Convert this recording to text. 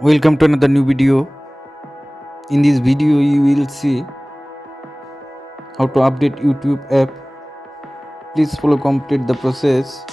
Welcome to another new video. In this video you will see how to update YouTube app. Please follow complete the process.